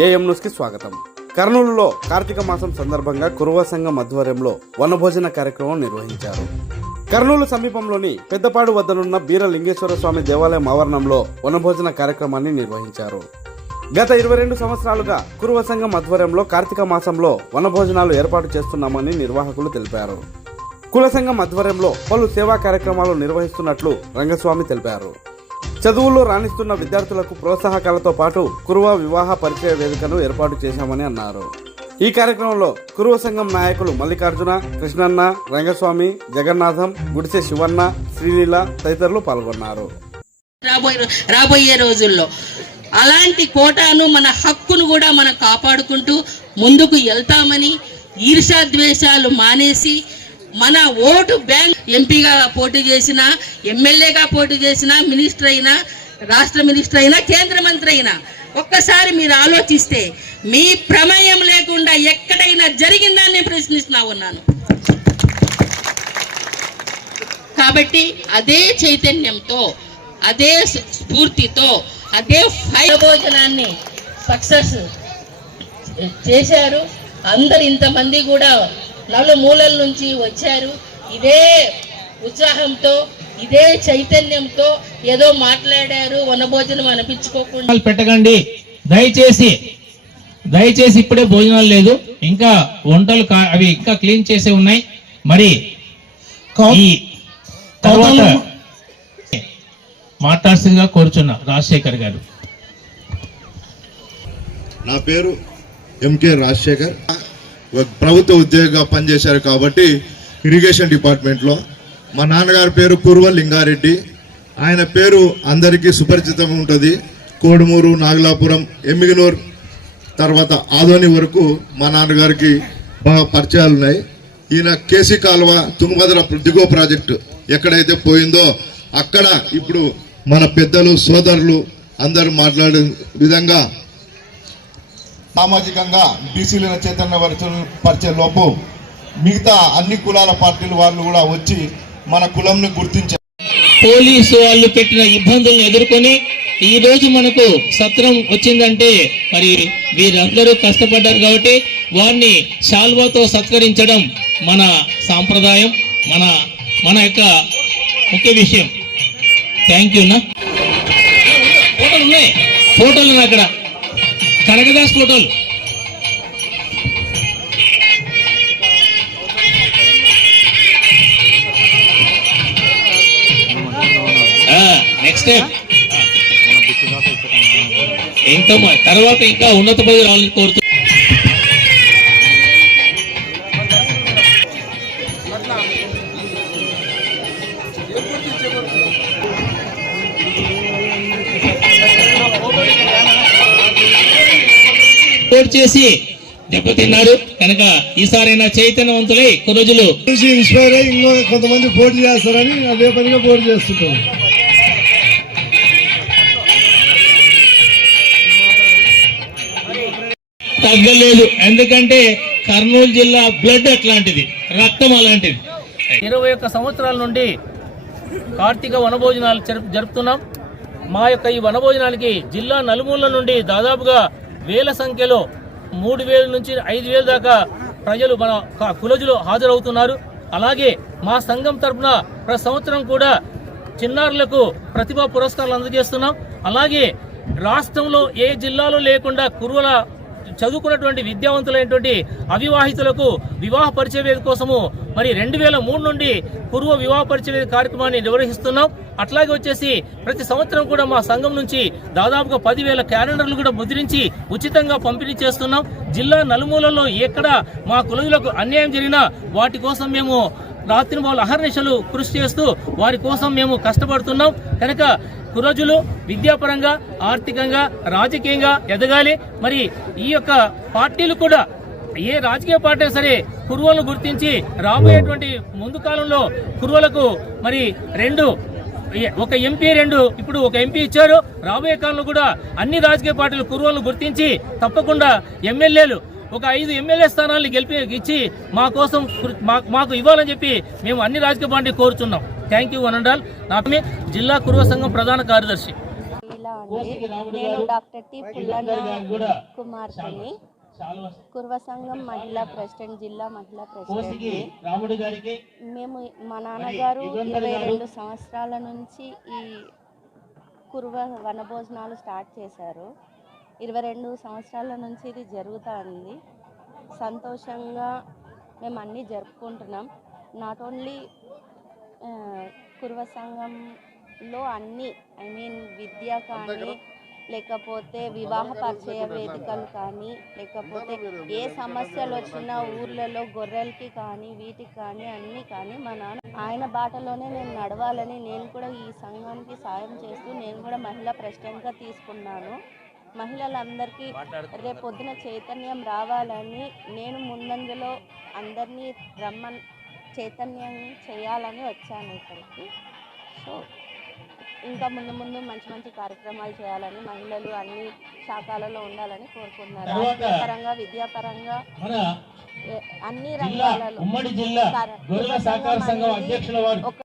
AM న్యూస్కి స్వాగతం. కర్నూలులో కార్తీక మాసం సందర్భంగా కురువ సంఘం ఆధ్వర్యంలో వనభోజన కార్యక్రమం నిర్వహించారు. కర్నూలు సమీపంలోని పెద్దపాడు వద్దనున్న బీర లింగేశ్వర స్వామి దేవాలయం ఆవరణంలో వనభోజన కార్యక్రమాన్ని నిర్వహించారు. గత ఇరవై రెండు సంవత్సరాలుగా కురువ సంఘం ఆధ్వర్యంలో కార్తీక మాసంలో వనభోజనాలు ఏర్పాటు చేస్తున్నామని నిర్వాహకులు తెలిపారు. కుల సంఘం ఆధ్వర్యంలో పలు సేవా కార్యక్రమాలు నిర్వహిస్తున్నట్లు రంగస్వామి తెలిపారు. చదువుల్లో రాణిస్తున్న విద్యార్థులకు ప్రోత్సాహకాలతో పాటు కురువ వివాహ పరిచయ వేదికను ఏర్పాటు చేశామని అన్నారు. ఈ కార్యక్రమంలో కురువ సంఘం నాయకులు మల్లికార్జున కృష్ణన్న రంగస్వామి జగన్నాథం గుడిసె శివన్న శ్రీలీల తదితరులు పాల్గొన్నారు. రాబోయే రాబోయే రోజుల్లో అలాంటి కోటాను మన హక్కును కూడా మనం కాపాడుకుంటూ ముందుకు వెళ్తామని ఈర్షాద్వేషాలు మానేసి మన ఓటు బ్యాంక్ ఎంపీగా పోటీ చేసిన ఎమ్మెల్యేగా పోటీ చేసిన మినిస్టర్ అయినా రాష్ట్ర మినిస్టర్ అయినా కేంద్ర మంత్రి అయినా ఒక్కసారి మీరు ఆలోచిస్తే మీ ప్రమేయం లేకుండా ఎక్కడైనా జరిగిందని నేను ప్రశ్నిస్తున్నా ఉన్నాను కాబట్టి అదే చైతన్యంతో అదే స్ఫూర్తితో అదే ఫై భోజనాన్ని సక్సెస్ చేశారు. అందరు ఇంతమంది కూడా నలుమూలల నుంచి వచ్చారు. ఇదే ఉత్సాహంతో ఇదే చైతన్యంతో ఏదో మాట్లాడారు వనభోజనం అనిపించుకోకుండా. పెట్టకండి. దయచేసి దయచేసి ఇప్పుడే భోజనాలు లేదు. ఇంకా వంటలు కా- అవి ఇంకా క్లీన్ చేసే ఉన్నాయి. మరి తర్వాత మాట్లాడుతుందిగా కోరుచున్నా రాజశేఖర్ గారు. నా పేరు ఎంకే రాజశేఖర్. ప్రభుత్వ ఉద్యోగిగా పనిచేశారు కాబట్టి ఇరిగేషన్ డిపార్ట్మెంట్లో. మా నాన్నగారి పేరు కుర్వ లింగారెడ్డి. ఆయన పేరు అందరికీ సుపరిచితం ఉంటుంది. కోడుమూరు నాగలాపురం ఎమ్మిగనూరు తర్వాత ఆదోని వరకు మా నాన్నగారికి బాగా పరిచయాలు ఉన్నాయి. ఈయన కేసీ కాలువ తుంగభద్ర దిగువ ప్రాజెక్టు ఎక్కడైతే పోయిందో అక్కడ ఇప్పుడు మన పెద్దలు సోదరులు అందరూ మాట్లాడే విధంగా సామాజికంగా బీసీలను చైతన్య పరిచే లోపు మిగతా అన్ని కులాల పార్టీలు వాళ్ళు కూడా వచ్చి మన కులంని గుర్తించారు పోలీసు వాళ్ళు పెట్టిన ఇబ్బందులను ఎదుర్కొని ఈ రోజు మనకు సత్రం వచ్చిందంటే మరి వీరందరూ కష్టపడ్డారు కాబట్టి వారిని శాల్వాతో సత్కరించడం మన సాంప్రదాయం మన మన యొక్క ముఖ్య విషయం. థ్యాంక్ యూ నా ఫోటోలు ఉన్నాయి. ఫోటోలు ఉన్నాయి అక్కడ. కనకదాస్ ఫోటోలు. నెక్స్ట్ మ- తర్వాత ఇంకా ఉన్నత పదవి రావాలని కోరుతూ పోటీ చేసి దెబ్బతిన్నారు. కనుక ఈసారైనా చైతన్యవంతులై కొన్ని రోజులు ఇన్స్పైర్ అయ్యి ఇంకో కొంతమంది పోటీ చేస్తారని అదే పనిగా పోటీ చేస్తుంటాం తగ్గలేదు. ఎందుకంటే కర్నూలు జిల్లా బ్లడ్ అట్లాంటిది రక్తం అలాంటిది. ఇరవై ఒక్క సంవత్సరాల నుండి కార్తీక వనభోజనాలు జరుపు జరుపుతున్నాం. మా యొక్క ఈ వనభోజనాలకి జిల్లా నలుమూలల నుండి దాదాపుగా వేల సంఖ్యలో మూడు వేల నుంచి ఐదు వేల దాకా ప్రజలు మన కులజులు హాజరవుతున్నారు. అలాగే మా సంఘం తరపున ప్రతి సంవత్సరం కూడా చిన్నారులకు ప్రతిభా పురస్కారాలు అందజేస్తున్నాం. అలాగే రాష్ట్రంలో ఏ జిల్లాలో లేకుండా కురువల చదువుకున్నటువంటి విద్యావంతులైనటువంటి అవివాహితులకు వివాహ పరిచయ వేది కోసము మరి రెండు వేల మూడు నుండి పూర్వ వివాహ పరిచయ కార్యక్రమాన్ని నిర్వహిస్తున్నాం. అట్లాగే వచ్చేసి ప్రతి సంవత్సరం కూడా మా సంఘం నుంచి దాదాపుగా పదివేల క్యాలెండర్లు కూడా ముద్రించి ఉచితంగా పంపిణీ చేస్తున్నాం. జిల్లా నలుమూలల్లో ఎక్కడ మా కులజులకు అన్యాయం జరిగినా వాటి కోసం మేము రాత్రి వాళ్ళు అహర్నిశలు కృషి చేస్తూ వారి కోసం మేము కష్టపడుతున్నాం. కనుక కురజులు విద్యాపరంగా ఆర్థికంగా రాజకీయంగా ఎదగాలి. మరి ఈ యొక్క పార్టీలు కూడా ఏ రాజకీయ పార్టీ సరే కురువలను గుర్తించి రాబోయేటువంటి ముందు కాలంలో కురువలకు మరి రెండు ఒక ఎంపీ రెండు ఇప్పుడు ఒక ఎంపీ ఇచ్చారు. రాబోయే కాలంలో కూడా అన్ని రాజకీయ పార్టీలు కురువలను గుర్తించి తప్పకుండా ఎమ్మెల్యేలు ఒక ఐదు ఎమ్మెల్యే స్థానాన్ని గెలిపి ఇచ్చి మా కోసం మాకు ఇవ్వాలని చెప్పి మేము అన్ని రాజకీయ పార్టీ కోరుచున్నాం. Thank you one and all పేరు జిల్లా కురువ సంఘం ప్రధాన కార్యదర్శి. ఇలా అండి. నేను డాక్టర్ టి పుల్లన్న కుమార్తెని కుర్వ సంఘం మహిళా ప్రెసిడెంట్ జిల్లా మహిళా ప్రెసిడెంట్. మేము మా నాన్నగారు ఇరవై రెండు సంవత్సరాల నుంచి ఈ కుర్వ వనభోజనాలు స్టార్ట్ చేశారు. ఇరవై రెండు సంవత్సరాల నుంచి ఇది జరుగుతూ ఉంది సంతోషంగా మేము అన్నీ జరుపుకుంటున్నాం. నాట్ ఓన్లీ కుర్వ సంఘంలో అన్ని ఐ మీన్ విద్య కానీ లేకపోతే వివాహ పరిచయ వేదికలు కానీ లేకపోతే ఏ సమస్యలు వచ్చినా ఊర్లలో గొర్రెలకి కానీ వీటికి కానీ అన్నీ కానీ మా నాన్న ఆయన బాటలోనే నేను నడవాలని నేను కూడా ఈ సంఘానికి సాయం చేస్తూ నేను కూడా మహిళా ప్రెసిడెంట్గా తీసుకున్నాను. మహిళలందరికీ రేపు పొద్దున చైతన్యం రావాలని నేను ముందంజలో అందరినీ రమ్మన్ చైతన్యం చేయాలని వచ్చాను ఇక్కడికి. సో ఇంకా ముందు ముందు మంచి మంచి కార్యక్రమాలు చేయాలని మహిళలు అన్ని శాఖలలో ఉండాలని కోరుకుంటున్నారు రాజకీయపరంగా విద్యాపరంగా అన్ని రంగాలలో ఉమ్మడి జిల్లా కార- గొర్రెల సహకార సంఘం అనేది అధ్యక్షుల వారు ఒక